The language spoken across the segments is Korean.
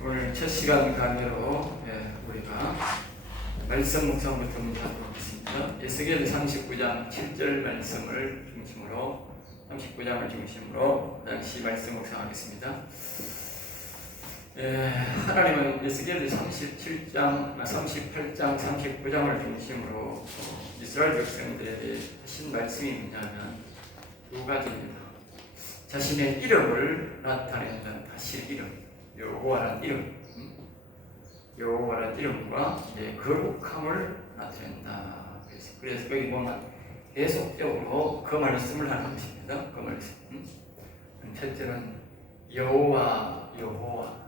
오늘 첫 시간 강의로 우리가 말씀 묵상부터 먼저 하도록 하겠습니다. 에스겔 39장 7절 말씀을 중심으로 39장을 중심으로 다시 말씀 묵상하겠습니다. 하나님은 에스겔 37장, 38장, 39장을 중심으로 이스라엘 백성들에게 하신 말씀이 뭐냐면 두 가지입니다. 자신의 이름을 나타낸다는 다시 이름, 여호와라는 이름, 여호와라는 이름과 거룩함을 나타낸다. 그래서 여기 보면 계속적으로 그 말씀을 하는 것입니다. 그 말씀. 첫째는 여호와, 여호와.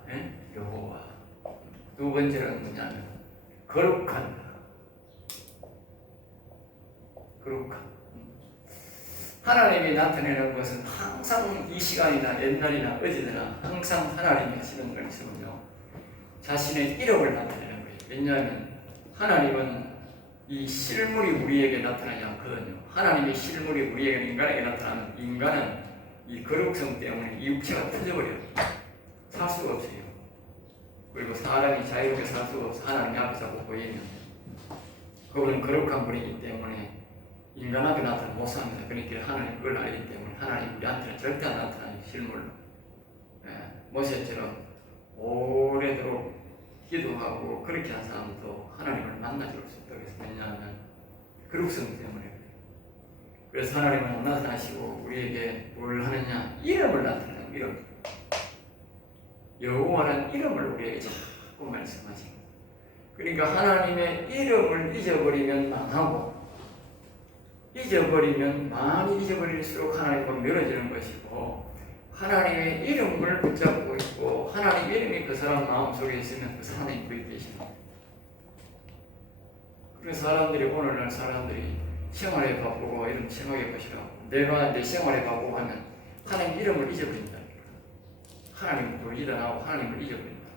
두 번째는 뭐냐면 거룩한, 거룩한. 하나님이 나타내는 것은 항상 이 시간이나 옛날이나 어디나 항상 하나님이 하시는 말씀은요, 자신의 이름을 나타내는 거예요. 왜냐하면 하나님은 이 실물이 우리에게 나타나지 않거든요. 하나님의 실물이 우리에게 인간에게 나타나는 인간은 이 거룩성 때문에 이 육체가 터져버려요. 살 수가 없어요. 그리고 사람이 자유롭게 살 수가 없어. 하나님 앞에서 보이면 그분은 거룩한 분이기 때문에 인간한테 나타나는 못 삽니다. 그러니까 하나님 그걸 알기 때문에 하나님 우리한테는 절대 안 나타나는 실물로 모세처럼 오래도록 기도하고 그렇게 한 사람도 하나님을 만나지 수 없다고 했어요. 왜냐하면 거룩성 때문에. 그래서 하나님은 나타나시고 우리에게 뭘 하느냐, 이름을 나타내는 이름, 여호와라는 이름을 우리에게 자꾸 말씀하시고, 그러니까 하나님의 이름을 잊어버리면 망하고 잊어버리면 많이 잊어버릴수록 하나님과 멀어지는 것이고, 하나님의 이름을 붙잡고 있고 하나님의 이름이 그 사람 마음속에 있으면 그 사람이 거기 계십니다. 그래서 사람들이 오늘날 사람들이 생활에 바쁘고 이런 생각해 보시라고, 내가 내 생활에 바쁘고 하면 하나님 이름을 잊어버린다. 하나님을 부르지도 않고 하나님을 잊어버린다.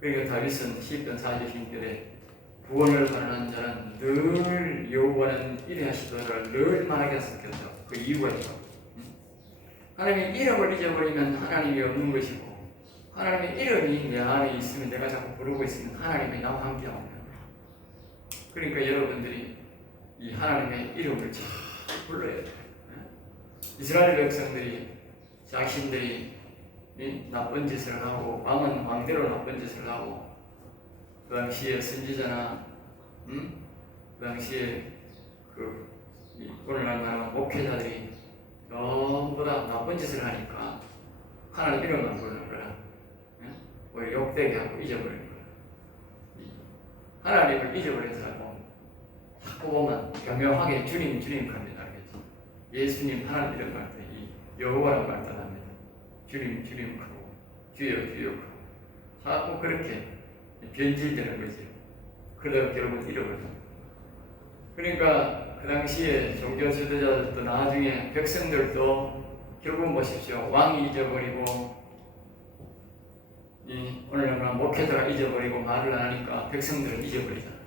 그러니까 다윗은 시편 40편에 구원을 바라는 자는 늘 여호와는 이래하시더라 늘 말하게 하셨겠다. 그 이유가 있죠. 하나님의 이름을 잊어버리면 하나님이 없는 것이고, 하나님의 이름이 내 안에 있으면, 내가 자꾸 부르고 있으면 하나님이 나와 함께하고 있는 거예요. 그러니까 여러분들이 이 하나님의 이름을 잘 불러야 돼요. 이스라엘 백성들이 자신들이 나쁜 짓을 하고, 왕은 왕대로 나쁜 짓을 하고, 그 당시에 선지자나 그 당시에 오늘날 말하는 목회자들이 전부 다 나쁜 짓을 하니까 하나님 이름만 부르는 거야. 오히려 욕되게 하고 잊어버리는 거야. 하나님을 잊어버린 사람은 자꾸 보면 교묘하게 주님 합니다. 알겠지? 예수님 하나님 이름 할 때 이 여호와라는 말도 안 합니다. 주님 하고 주여 하고 자꾸 그렇게 변질되는 거죠. 그러다 결국은 잃어버려요. 그러니까 그 당시에 종교 지도자들도 나중에 백성들도 결국 보십시오. 왕이 잊어버리고 오늘날 목회자가 잊어버리고 말을 안 하니까 백성들은 잊어버리잖아요.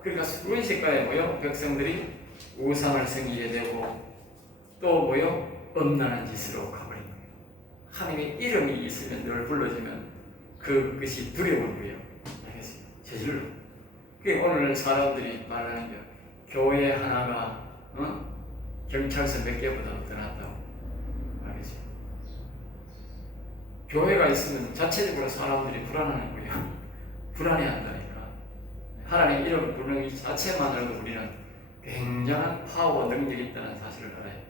그러니까 순식간에 백성들이 우상을 섬기게 되고 또 엄란한 짓으로 가버린 거예요. 하나님의 이름이 있으면 늘 불러주면 그것이 두려운 거예요. 알겠습니다. 저절로. 그게 오늘 사람들이 말하는 게 교회 하나가 경찰서 몇 개보다 더 낫다고. 알겠죠? 교회가 있으면 자체적으로 사람들이 불안하는 거예요. 불안해한다니까. 하나님 이름 부르는 이 자체만으로도 우리는 굉장한 파워, 능력이 있다는 사실을 알아야 돼요.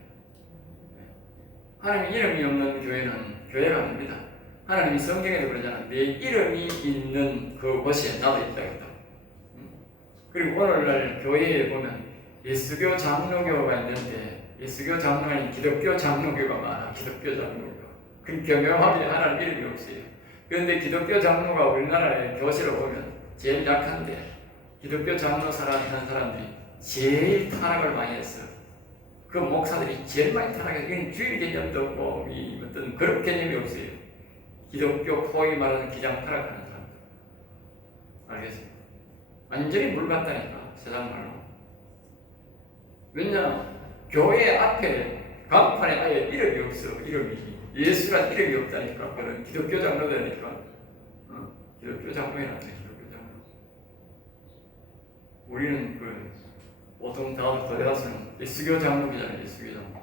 하나님 이름이 없는 교회는 교회가 아닙니다. 하나님이 성경에도 그러잖아요. 내 이름이 있는 그곳에 나도 있다 했다. 그리고 오늘날 교회에 보면 예수교 장로교가 있는데, 예수교 장로가 아닌 기독교 장로교가 많아. 기독교 장로교. 그 교묘하게 하나님 이름이 없어요. 그런데 기독교 장로가 우리나라의 교실을 보면 제일 약한데, 기독교 장로 하는 사람들이 제일 타락을 많이 했어. 그 목사들이 제일 많이 타락해서, 이건 주일 개념도 없고 어떤 그런 개념이 없어요. 기독교 소위 말하는 기장 타락하는 사람들. 알겠어요? 완전히 물 같다니까, 세상 말로. 왜냐? 교회 앞에 간판에 아예 이름이 없어. 이름이 예수란 이름이 없다니까. 그는 기독교 장로되니까. 기독교 장로에 나네. 기독교 장로. 우리는 보통 대다수는 예수교 장로이잖아요. 예수교 장로.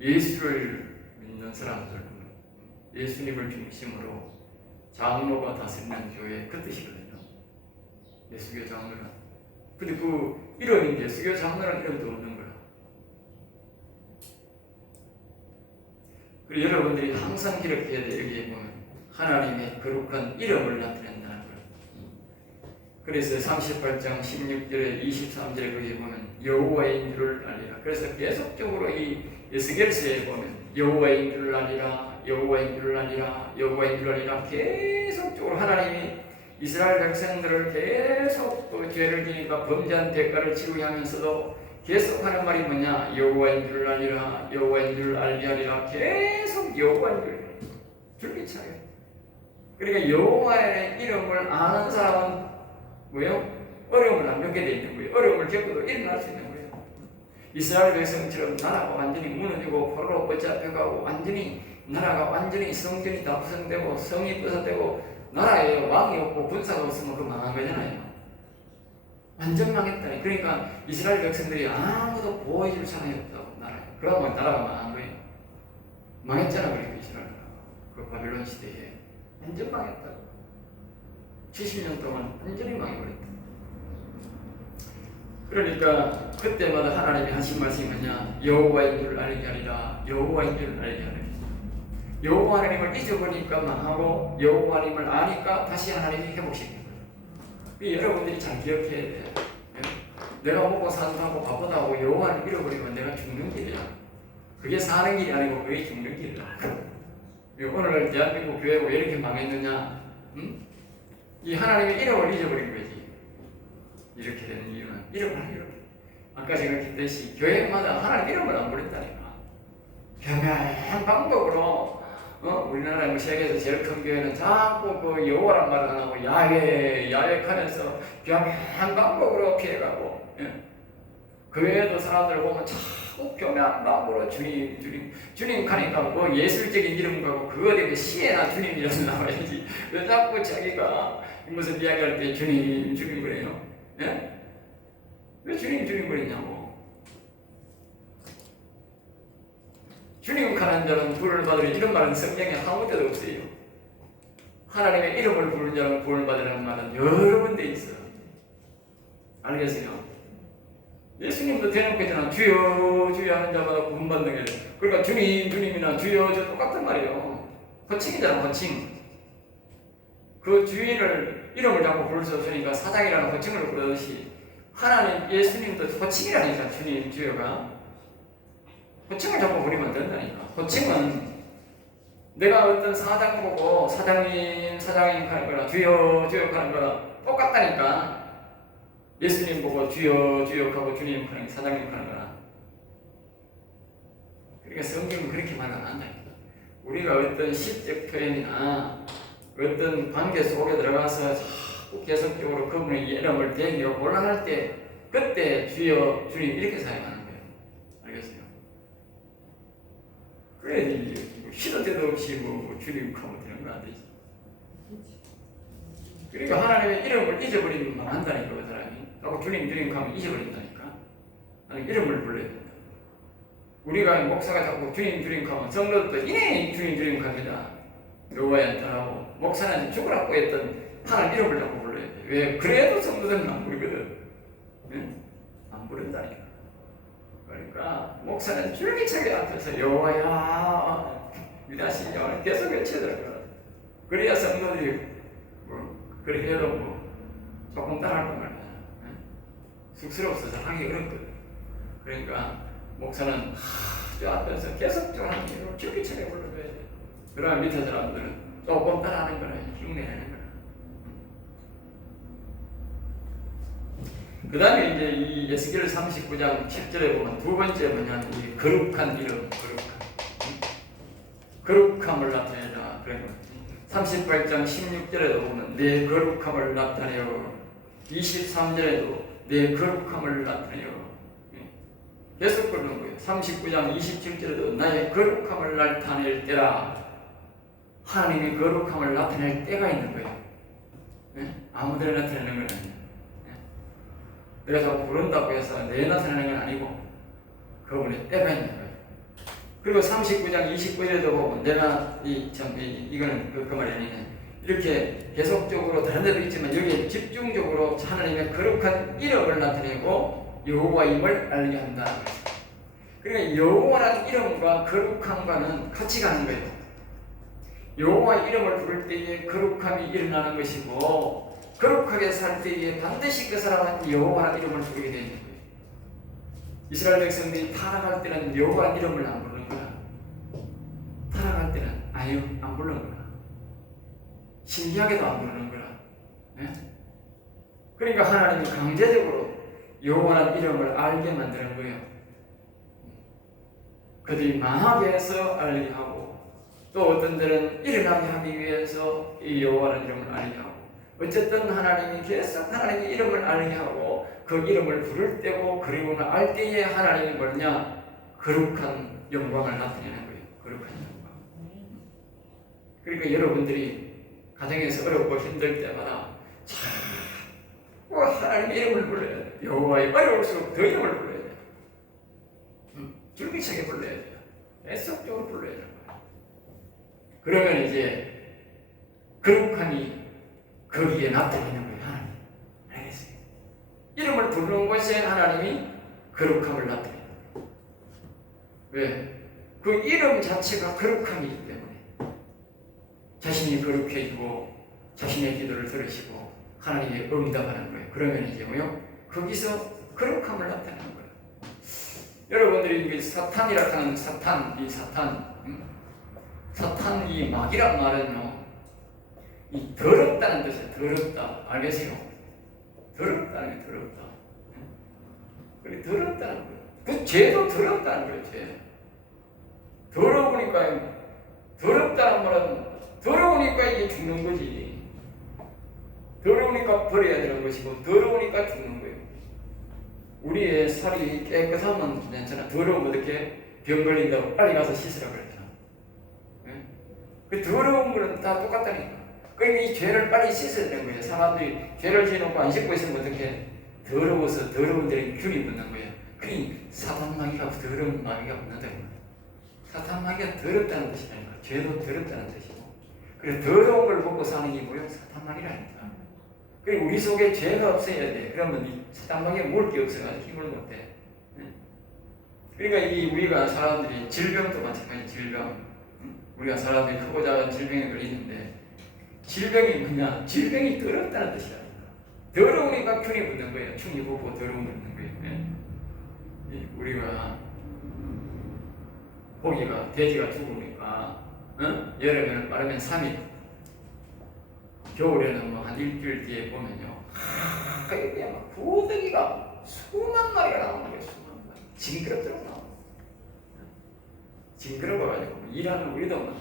예수를 믿는 사람들, 예수님을 중심으로 장로가 다스리는 교회 그 뜻이거든요. 예수교 장로는. 근데 그 이름인데 예수교 장로라는 이름도 없는 거야. 그리고 여러분들이 항상 기록해야 돼. 여기에 보면 하나님의 거룩한 이름을 나타낸다는 거예요. 그래서 38장 16절에 23절에 거기에 보면 여호와인 줄을 알리라. 그래서 계속적으로 이 에스겔서에 보면 여호와인 줄을 알리라, 여호와인 줄을 알리라, 여호와인 줄을 알리라. 계속적으로 하나님이 이스라엘 백성들을 계속 또 죄를 지니까 범죄한 대가를 치르게 하면서도 계속 하는 말이 뭐냐? 여호와인 줄을 알리라, 여호와인 줄을 알리하리라. 계속 여호와인 줄을 차려. 그러니까 여호와의 이름을 아는 사람은 뭐요? 어려움을 안 겪게 돼 있는 거예요. 어려움을 겪어도 일어날 수 있는 거예요. 이스라엘 백성처럼 나라가 완전히 무너지고 포로로 붙잡혀가고 완전히 나라가 완전히 성전이 다 부성되고 성이 부서되고 나라에 왕이 없고 군사가 없으면 그 망한 거잖아요. 완전 망했다. 그러니까 이스라엘 백성들이 아무도 보호해줄 사람이 없다고 나라에. 그러면 나라가 망한 거예요. 망했잖아. 그러니까 이스라엘 그 바빌론 시대에 완전 망했다고. 70년 동안 완전히 망해버렸다. 그러니까 그때마다 하나님이 하신 말씀이 뭐냐? 여호와인 줄을 알게 하리라. 여호와인 줄을 알게 하리라. 여호와 하나님을 잊어버리니까 망하고 여호와 하나님을 아니까 다시 하나님이 회복시키는 거예요. 여러분들이 잘 기억해야 돼요. 내가 먹고 산다고 바쁘다고 여호와를 잃어버리면 내가 죽는 길이야. 그게 사는 길이 아니고 그게 죽는 길이야. 오늘날 대한민국 교회가 왜 이렇게 망했느냐? 이 하나님의 이름을 잊어버린 거지. 이렇게 되는 이유는 이름을 이렇게. 아까 제가 했듯이 교회마다 하나님 이름을 안 부른다니까. 교묘한 방법으로 우리나라 세계에서 제일 큰 교회는 자꾸 그 여호와란 말을 안 하고 야외하면서 교묘한 방법으로 피해가고, 그 외에도 사람들 보면 자꾸 교묘한 방법으로 주님 가니까 뭐 예술적인 이름 가고 그거 되면 시에나 주님이라서 나와야지. 왜 자꾸 자기가 무슨 이야기할 때 주님 그래요? 왜 주님 그랬냐고. 주님 가는 자는 부를 받으리. 이런 말은 성경에 아무 데도 없어요. 하나님의 이름을 부르는 자는 부를 받으라는 말은 여러 군데 있어요. 알겠어요? 예수님도 대놓고 있잖아. 주여 주여 하는 자마다 구원받는 게. 그러니까 주님이나 주여 저 똑같은 말이에요. 호칭이잖아. 호칭. 그 주인을 이름을 자꾸 부를 수 없으니까 사장이라는 호칭을 부르듯이 하나님 예수님도 호칭이라니까. 주님 주여가 호칭을 자꾸 부리면 안 된다니까. 호칭은 내가 어떤 사장 보고 사장님 하는 거랑 주여 하는 거랑 똑같다니까. 예수님 보고 주여 하고 주님 하는 사장님 하는 거랑. 그러니까 성경은 그렇게 말 안 한다니까. 우리가 어떤 시적 표현이나 어떤 관계 속에 들어가서 자꾸 계속적으로 그분의 이름을 대며 곤란할 때 그때 주여 주님 이렇게 사용하는 거예요. 알겠어요? 그래, 시도 때도 없이 뭐 주님 하면 되는 거 안 되지. 그러니까 하나님의 이름을 잊어버리면 망한다니까, 그 사람이. 하고 주님 하면 잊어버린다니까. 하나님 이름을 불러야 된다. 우리가 목사가 자꾸 주님 하면 성도들도 이내 주님 합니다. 여호와에 따라고 목사는 죽으라고 했던 하나님 이름을 자꾸 불러야 돼. 왜? 그래도 성도들은 안 부르거든. 응? 안 부른다니까. 그러니까 목사는 줄기차게 앞에서 여호와야 위대하신 영을 계속 외치더라고요. 그래야 성도들이 그렇게 해도 조금 따라할 거 말이야. 쑥스러워서 하기 어렵거든. 그러니까 목사는 저 앞에서 계속 하나님을 줄기차게 불러줘야 돼. 그러면 밑에 사람들은 조금 따라하는 거나 흉내내는 거나. 그 다음에 이제 이 에스겔 39장 10절에 보면 두 번째 뭐냐면 이 거룩한 이름, 거룩함을 나타내라. 그래요. 38장 16절에도 보면 내 거룩함을 나타내요. 23절에도 내 거룩함을 나타내요. 계속 그러는 거예요. 39장 27절에도 나의 거룩함을 나타낼 때라. 하나님이 거룩함을 나타낼 때가 있는 거예요. 네? 아무데나 나타내는 건 아니에요. 네? 내가 자꾸 부른다고 해서 내 나타내는 건 아니고 그분의 때가 있는 거예요. 그리고 39장 29절에도 보면 내가 이거는 그 말이 아니네. 이렇게 계속적으로 다른 데도 있지만 여기에 집중적으로 하나님의 거룩한 이름을 나타내고 여호와임을 알게 한다. 그러니까 여호와라는 이름과 거룩함과는 같이 가는 거예요. 여호와 이름을 부를 때에 거룩함이 일어나는 것이고 거룩하게 살 때에 반드시 그 사람은 여호와라는 이름을 부르게 되는 거예요. 이스라엘 백성들이 타락할 때는 여호와라는 이름을 안 부르는 거야. 타락할 때는 아유 안 부르는 거야. 신기하게도 안 부르는 거야. 네? 그러니까 하나님이 강제적으로 여호와라는 이름을 알게 만드는 거예요. 그들이 망하게 해서 알게 하고 또 어떤 데는 일어나게 하기 위해서 이 여호와라는 이름을 알게 하고 어쨌든 하나님이 계속 하나님의 이름을 알게 하고 그 이름을 부를 때고 그리고는 알 때에 하나님이 뭐냐 거룩한 영광을 나타내는 거예요. 거룩한 영광. 그러니까 여러분들이 가정에서 어렵고 힘들 때마다 자꾸 하나님의 이름을 불러야 돼요. 여호와의 어려울수록 더 이름을 불러야 돼요. 줄기차게 불러야 돼요. 애석적으로 불러야 돼요. 그러면 이제 거룩함이 거기에 나타나는 거예요. 하나님. 알겠어요? 이름을 부르는 것에 하나님이 거룩함을 나타내요. 왜? 그 이름 자체가 거룩함이기 때문에 자신이 거룩해지고 자신의 기도를 들으시고 하나님이 응답하는 거예요. 그러면 이제 뭐요? 거기서 거룩함을 나타내는 거예요. 여러분들이 사탄이라 하는 사탄, 이 막이란 말은요, 이 더럽다는 뜻이에요. 더럽다. 알겠어요? 더럽다는 게 더럽다. 그게 더럽다는 거예요. 그 죄도 더럽다는 거예요, 죄. 더러우니까, 더럽다는 말은, 더러우니까 이게 죽는 거지. 더러우니까 버려야 되는 것이고, 더러우니까 죽는 거예요. 우리의 살이 깨끗하면 괜찮아. 더러우면 어떻게 병 걸린다고 빨리 가서 씻으라 그랬잖아. 그 더러운 거는 다 똑같다니까. 그러니까 이 죄를 빨리 씻어야 되는 거예요. 사람들이 죄를 지어놓고 안 씻고 있으면 어떻게 더러워서 더러운 데에 균이 붙는 거예요. 그러니 사탄 마귀가 더러운 마귀가 붙는다는 거예요. 사탄 마귀가 더럽다는 뜻이라니까. 죄도 더럽다는 뜻이고. 그래서 더러운 걸 먹고 사는 게 뭐예요? 사탄 마귀라니까. 그리고 우리 속에 죄가 없어야 돼. 그러면 이 사탄 마귀가 먹을 게 없어가지고 힘을 못 해. 그러니까 우리가 사람들이 질병도 마찬가지 질병. 우리가 사람들이 크고 작은 질병에 걸리는데 질병이 뭐냐? 질병이 더럽다는 뜻이야. 더러우니까 균이 붙는 거예요. 균이 붙고 더러움이 붙는 거예요. 우리가 고기가 돼지가 죽으니까 여름에는 빠르면 3일 겨울에는 뭐 한 일주일 뒤에 보면요 이게 막 구더기가 수만 마리가 나오는 거예요. 수만 마리. 징그럽더라고 나오는 거예요. 징그러워가지고 일하는 우리도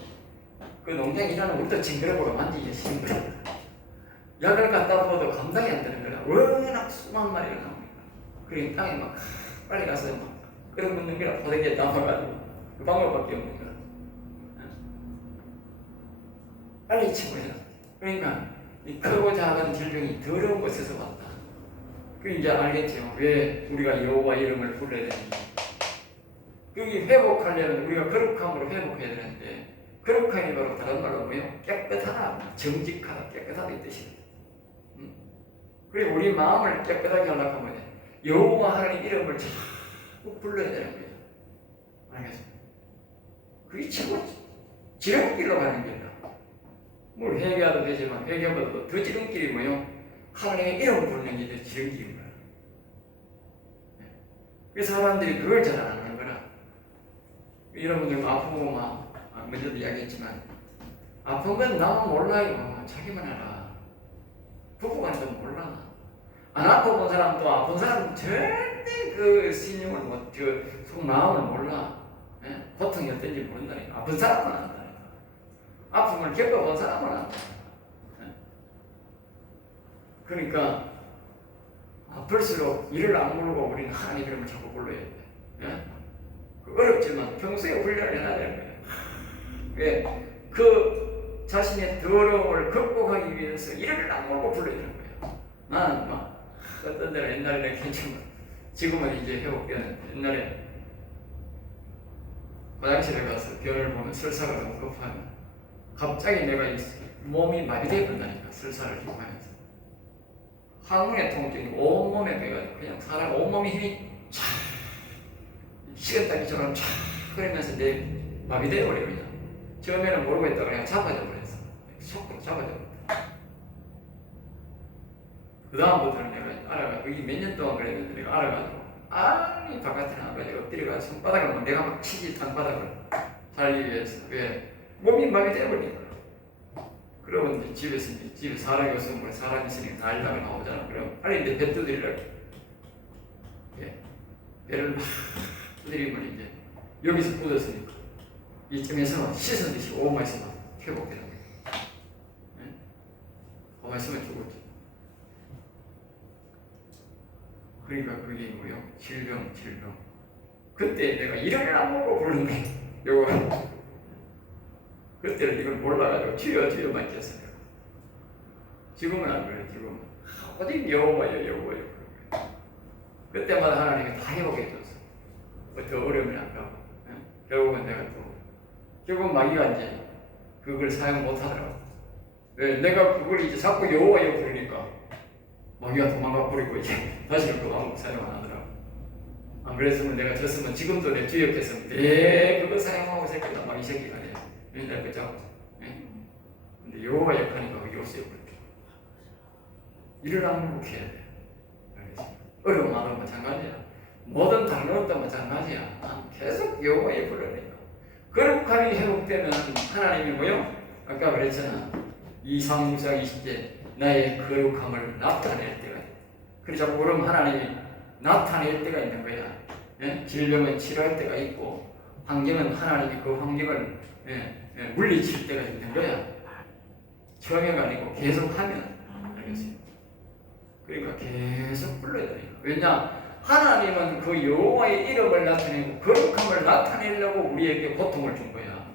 그 농장 일하는 우리도 징그러워가 만지기 징그러워. 약을 갖다 부어도 감당이 안 되는 거라. 워낙 수만 마리가 나오니까. 그러니 땅에 막 빨리 가서 막 끓여먹는 거라. 바닥에 남아가지고 그 방법밖에 없는 거라. 빨리 치워야. 그러니까 이 크고 작은 질병이 더러운 곳에서 왔다. 그 이제 알겠죠. 왜 우리가 여호와 이름을 불러야 되는지. 여기 회복하려면 우리가 거룩함으로 회복해야 되는데 거룩함이 바로 다른 말로 뭐예요? 깨끗하다, 정직하다, 깨끗하다 이 뜻이에요. 그리고 우리 마음을 깨끗하게 하려고 하면 여호와 하나님 이름을 자꾸 불러야 되는 거예요. 알겠습니까? 그게 최고 지름길로 가는 길이다. 뭘 회개하도 되지만 회개보다도 더 지름길이 뭐예요? 하나님의 이름 부르는 게 더 지름길인 거야. 그래서 사람들이 그걸 잘 안 하는 거라. 여러분들 아프고 막 먼저도 이야기했지만 아픈 건 나만 몰라요. 자기만 알아. 부부간도 몰라. 안 아파 본 사람도 아픈 사람은 절대 그 신용을 못, 그 속마음을 몰라. 예? 고통이 어떤지 모른다니까. 아픈 사람은 안다니까. 아픔을 겪어본 사람은 안다. 예? 그러니까 아플수록 이를 안 부르고 우리는 하나님 이름을 자꾸 불러야 돼. 예? 어렵지만 평소에 훈련을 해야 되는 거예요. 왜? 그 자신의 더러움을 극복하기 위해서 이를 악물고 불러야 되는 거예요. 나는 막 어떤 데는 옛날에는 괜찮고 지금은 이제 회복되는 옛날에 화장실에 가서 별을 보면 설사가 너무 급하면 갑자기 내가 몸이 마비되어 버린다니까. 설사를 기고하면서 항문의 통증이 온몸에 배가지고 그냥 사람 온몸이 힘이 촥 식은땀이처럼 촥 흐르면서 내 마비되어 버려 그냥. 처음에는 모르고 있다가 그냥 잡아져 버렸어. 속으로 잡아져 버렸다. 그 다음부터는 내가 알아가지고 이게 몇 년 동안 그랬는데 내가 알아가지고 아니 바깥에 나가지고 엎드려가 손바닥을 막 내가 막 치지 땅바닥을 살리기 위해서. 왜? 몸이 마비되어 버리니까. 그러면 이제 집에 사람이 없으면 뭐 사람이 있으니까 날다가 나오잖아. 그럼 빨리 이제 배 두드리려고. 예. 배를 막 두드리면 이제 여기서 묻었으니까 이쯤에서 씻은 듯이 5분만 있으면 회복되는 거예요. 예? 5분만 있으면 죽었지. 그러니까 그게 뭐요? 질병. 그때 내가 이름을 안 보고 부르는 거예요. 요거. 그때는 이걸 몰라가지고 주여만 했어요. 지금은 안 그래요. 지금은 어디 여호와요. 그때마다 하나님이 다 회복해줬어. 더 어려움이 안 가고. 결국은 내가 결국은 마귀가 이제 그걸 사용 못하더라고. 왜? 내가 그걸 이제 자꾸 여호와요 부르니까 마귀가 도망가 버리고 이제 다시는 그 방법 사용 안 하더라고. 안 그랬으면 내가 졌으면 지금도 내 주역께서 그거 사용하고 새끼다 마귀 새끼가 돼. 맨날 그죠? 예? 근데 여호와 역하니까 그게 없어요. 일을 안 해야 돼. 어려운 말은 마찬가지야. 뭐든 다른 것도 마찬가지야. 계속 여호와의 불러내니까. 거룩함이 회복되면 하나님이 뭐요? 아까 그랬잖아. 2, 3, 6, 4, 20제 나의 거룩함을 나타낼 때가 있다. 그래서 그럼 하나님이 나타낼 때가 있는 거야. 예? 질병은 치료할 때가 있고 환경은 하나님이 그 환경을 물리칠 때가 있는 거야. 처음에가 아니고 계속 하면 알겠어요. 그러니까 계속 불러야 되니까. 왜냐? 하나님은 그 여호와의 이름을 나타내고 거룩함을 나타내려고 우리에게 고통을 준 거야.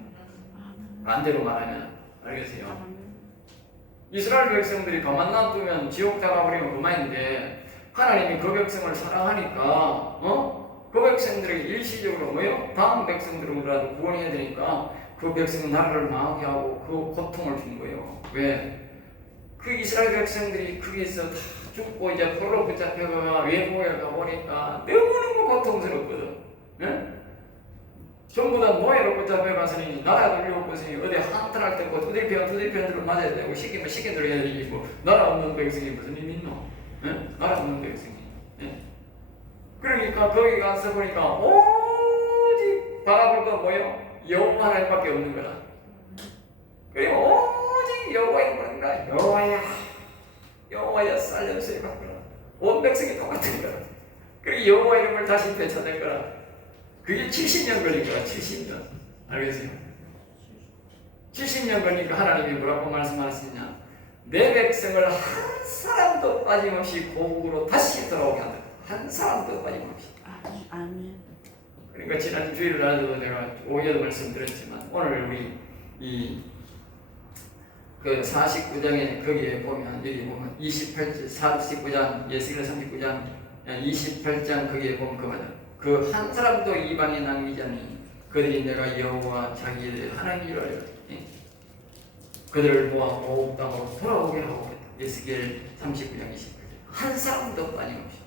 반대로 말하면 알겠어요. 이스라엘 백성들이 가만 놔두면 지옥 잡아버리면 그만인데 하나님이 그 백성을 사랑하니까 그 백성들에게 일시적으로 뭐요? 다음 백성들이라도 구원해야 되니까 그 백성은 나라를 망하게 하고 그 고통을 준 거예요. 왜? 그 이스라엘 백성들이 거기서 다 죽고 이제 포로로 붙잡혀가 외국에 가보니까 너무너무 고통스럽거든. 예? 전부 다 노예로 붙잡혀가서니 나라 돌리고 것이니 어디 한탄할 때고 두들편들을 맞아야 되고 시키면 시킨 대로 해야 되고 나라 없는 백성이 무슨 힘이 있노? 예? 나라 없는 백성이. 예? 그러니까 거기 가서 보니까 오직 바라볼 건 뭐예요? 여호와 하나님밖에 없는 거라. 그리고 오직 여호와의 보는 거라. 여호와야 살려주세요. 온 백성이 똑같은 거라. 그리고 여호와 이름을 다시 되찾을 거라. 그게 70년 걸린 거야. 70년. 알겠어요? 70년 걸리니까 하나님이 뭐라고 말씀하시냐? 내 백성을 한 사람도 빠짐없이 고국으로 다시 돌아오게 한다. 한 사람도 빠짐없이. 아멘. 그러니까 지난 주일 날도 내가 오해도 말씀드렸지만 오늘 우리 그 49장에 거기에 보면 여기 보면 28장 49장 예수기를 39장 28장 거기에 보면 그 한 사람도 이방에 남기지 않니 그들이 내가 여호와 자기들 하나님이라 그들을 모아 모국 땅으로 돌아오게 하고 예수기를 39장 28장 한 사람도 빠짐없이.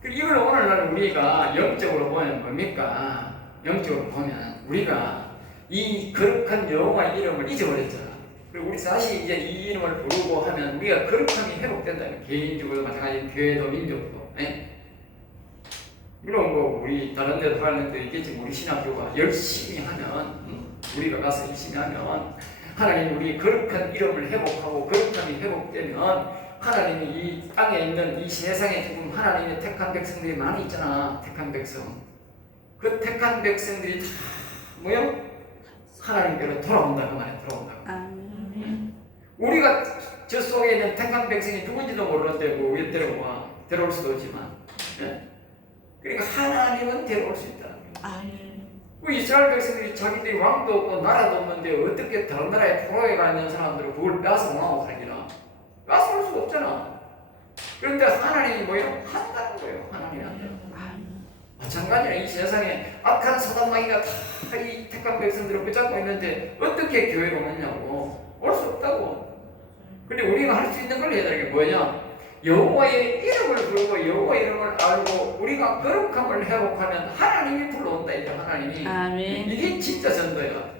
그리고 이걸 오늘날 우리가 영적으로 보면 뭡니까? 영적으로 보면 우리가 이 거룩한 여호와 이름을 잊어버렸잖아. 그리고 우리 다시 이제 이 이름을 부르고 하면 우리가 거룩함이 회복된다는 개인적으로 마찬가지 교회도 민족도. 물론 뭐 우리 다른 데도 하는 데 있겠지만 우리 신학교가 열심히 하면 우리가 가서 열심히 하면 하나님 우리 거룩한 이름을 회복하고 거룩함이 회복되면 하나님이 이 땅에 있는 이 세상에 지금 하나님의 택한 백성들이 많이 있잖아. 택한 백성. 그 택한 백성들이 다 뭐요? 하나님께로 돌아온다 그 말이야. 돌아온다. 우리가 저 속에 있는 택한 백성이 누군지도 모르는데 뭐 왜 데려올 수도 없지만 그러니까 하나님은 데려올 수 있다. 그 이스라엘 백성들이 자기들이 왕도 없고 나라도 없는데 어떻게 다른 나라에 포로에 가 있는 사람들은 그걸 빼앗아 오라고 하기나? 빼앗아 올 수가 없잖아. 그런데 하나님이 뭐예요? 한다는 거예요. 하나님이 한다는 거예요. 마찬가지로 이 세상에 악한 사단마귀가 다 이 택한 백성들을 붙잡고 있는데 어떻게 교회로 오느냐고. 올 수 없다고. 근데 우리가 할 수 있는 걸 해야 되는 게 뭐냐? 여호와의 이름을 부르고 여호와의 이름을 알고 우리가 거룩함을 회복하면 하나님이 불러온다. 이제 하나님이. 아멘. 이게 진짜 전도야.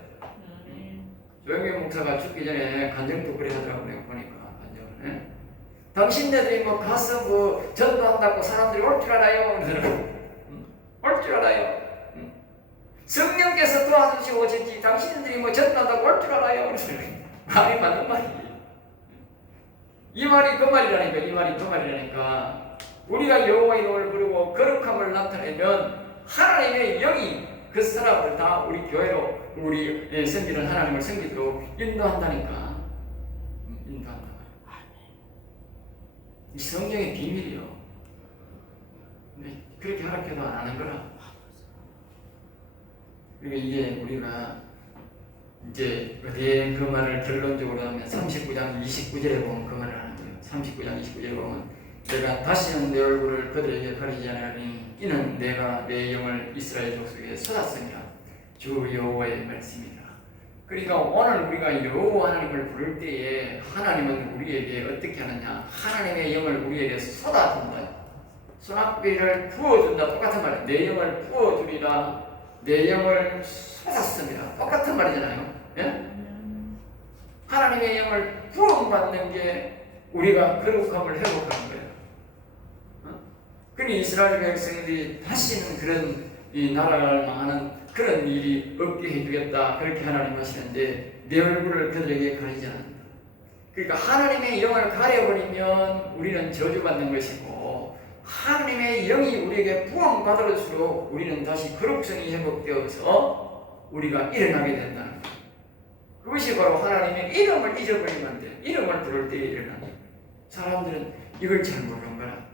조영민 목사가 죽기 전에 간증도 그래 하더라고요. 내가 보니까 간증을. 예? 당신네들이 뭐 가서 뭐 전도한다고 사람들이 올 줄 알아요? 올 줄 알아요. 성령께서 도와주시고 오셨지 당신들이 뭐 전도한다고 올 줄 알아요? 말이 맞는 말이지. 이 말이 그 말이라니까. 이 말이 그 말이라니까. 우리가 여호와의 이름을 부르고 거룩함을 나타내면 하나님의 영이 그 사람을 다 우리 교회로 우리 섬기는 하나님을 섬기도록 인도한다니까. 인도한다. 이 성경의 비밀이요. 근데 그렇게 하락해도 안 하는 거라. 그러니까 이제 우리가 이제 어디에 그 말을 결론적으로 하면 39장 29절에 보면 그 말을 하는 거예요. 39장 29절에 보면 내가 다시는 내 얼굴을 그들에게 가리지 않으니 이는 내가 내 영을 이스라엘 족속에 쏟았으니라. 주 여호와의 말씀이다. 그러니까 오늘 우리가 여호와 하나님을 부를 때에 하나님은 우리에게 어떻게 하느냐? 하나님의 영을 우리에게 쏟아준다. 소낙비를 부어준다. 똑같은 말이에요. 내 영을 부어주리라. 내 영을 쏟았습니다. 똑같은 말이잖아요. 예? 하나님의 영을 부음받는 게 우리가 거룩함을 회복하는 거예요. 그러니 이스라엘 백성들이 다시는 그런 이 나라를 망하는 그런 일이 없게 해주겠다. 그렇게 하나님 하시는데 내 얼굴을 그들에게 가리지 않는다. 그러니까 하나님의 영을 가려버리면 우리는 저주받는 것이고 하나님의 영이 우리에게 부흥받을수록 우리는 다시 거룩성이 회복되어서 우리가 일어나게 된다는 거예요. 그것이 바로 하나님의 이름을 잊어버리면 안 돼요. 이름을 부를 때에 일어나는 거예요. 사람들은 이걸 잘 모르는 거라.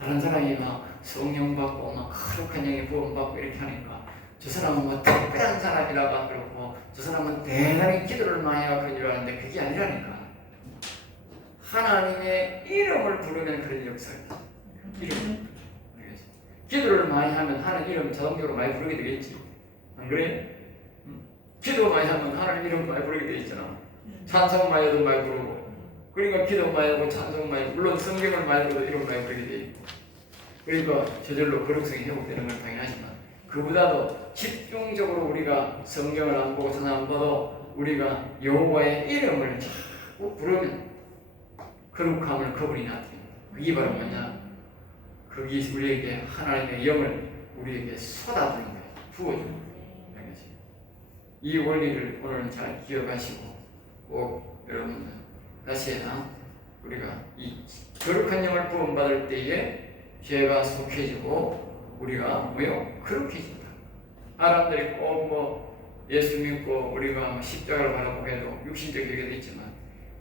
다른 사람이 막 성령 받고 막 거룩한 영이 부흥받고 이렇게 하니까 저 사람은 뭐 특별한 사람이라고 그러고 저 사람은 대단히 기도를 많이 하고 그런 줄 아는데 그게 아니라니까. 하나님의 이름을 부르면 그런 역사입니다. 이름. 기도를 많이 하면 하나님 이름 자동적으로 많이 부르게 되겠지. 안 그래? 기도 많이 하면 하나님 이름 많이 부르게 돼 있잖아. 찬송 많이 해도 많이 부르고. 그러니까 기도 많이 하고 찬송 많이 하고 물론 성경을 많이 해도 이름 많이 부르게 돼 있고. 그러니까 저절로 거룩성이 회복되는 건 당연하지만 그보다도 집중적으로 우리가 성경을 안 보고 찬송 안 봐도 우리가 여호와의 이름을 자꾸 부르면 거룩함을 그분이 나타냅니다. 그게 바로 뭐냐? 그게 우리에게 하나님의 영을 우리에게 쏟아주는 거예요. 부어주는 거예요. 이 원리를 오늘 잘 기억하시고 꼭 여러분 다시 우리가 이 거룩한 영을 부음받을 때에 죄가 속해지고 우리가 뭐요? 거룩해진다. 사람들이 꼭 뭐 예수 믿고 우리가 십자가를 바라보고 해도 육신적 회개도 있지만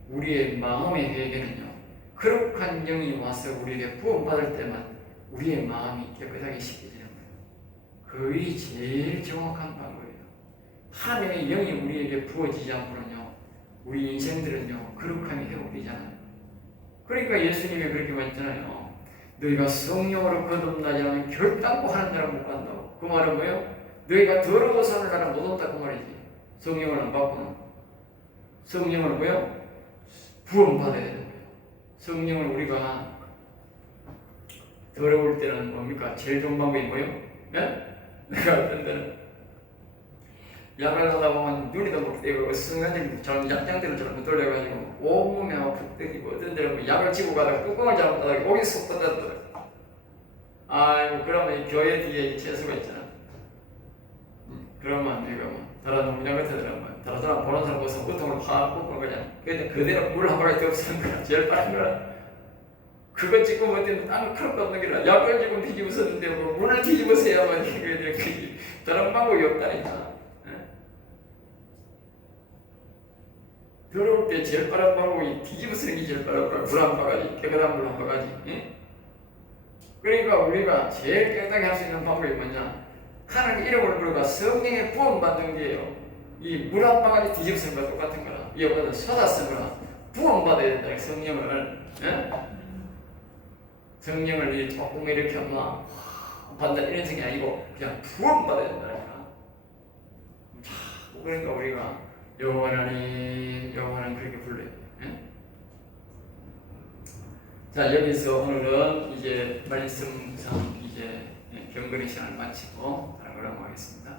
우리의 마음의 회개는요 거룩한 영이 와서 우리에게 부음받을 때만 우리의 마음이 깨끗하게 씻겨지는 거예요. 그게 제일 정확한 방법이에요. 하나님의 영이 우리에게 부어지지 않고는요 우리 인생들은요 거룩함이 회복되잖아요. 그러니까 예수님이 그렇게 말했잖아요. 너희가 성령으로 거듭나지 않으면 결단코 하는 자를 못 간다고. 그 말은 뭐예요? 너희가 더러워서 하는 자는 못 온다 그 말이지. 성령을 안 받고는. 성령을 뭐예요? 부음받아야 되는 거예요. 성령을 우리가 더러울 때는 뭡니까? 제일 좋은 방법이 뭐예요? 네? 내가 어떤 때는 약을 하다 보면 눈이 더 못 떼고 순간적으로 잘못 약장대를 잘못 돌려가지고 온몸에 아프고 뜯기고 어떤 데는 약을 쥐고 가다가 뚜껑을 잘못 닫아서 목이 쏙 뻗었더라고요. 아이고 그러면 이 교회 뒤에 채수가 있잖아. 그러면 내가 뭐 다른 문양 같으더라면 다른 사람 보는 사람 보고서 우통을 확 꽂고 그냥 근데 그대로 물 한 바가지 없는 거야. 제일 빠른 거라. 그거 찍고 뭐 때문에 딴 크롭도 없는 게라. 약을 지금 뒤집었었는데 뭐 물을 뒤집어서야만 이게 다른 방법이 없다니까. 더러울 때 제일 빠른 방법이 뒤집어 쓰는 게 제일 빠른 거야. 물 한 바가지, 깨끗한 물 한 바가지. 응? 그러니까 우리가 제일 깨끗하게 할 수 있는 방법이 뭐냐? 하나님 이름을 부르고 성령의 부음 받는 게요. 이 물 한 방울이 뒤집어쓰는 거랑 똑같은 거라. 이거보다 쏟았으면 부음 받아야 된다. 성령을. 예? 성령을 이 조금 이렇게 막 받는다 이런 생각이 아니고 그냥 부음 받아야 된다니까. 그러니까 우리가 여호와 하나님, 여호와 하나님 그렇게 불러야 돼요. 예? 자, 여기서 오늘은 이제 말씀상 이제 경건의 시간을 마치고 다른 걸 넘어가겠습니다.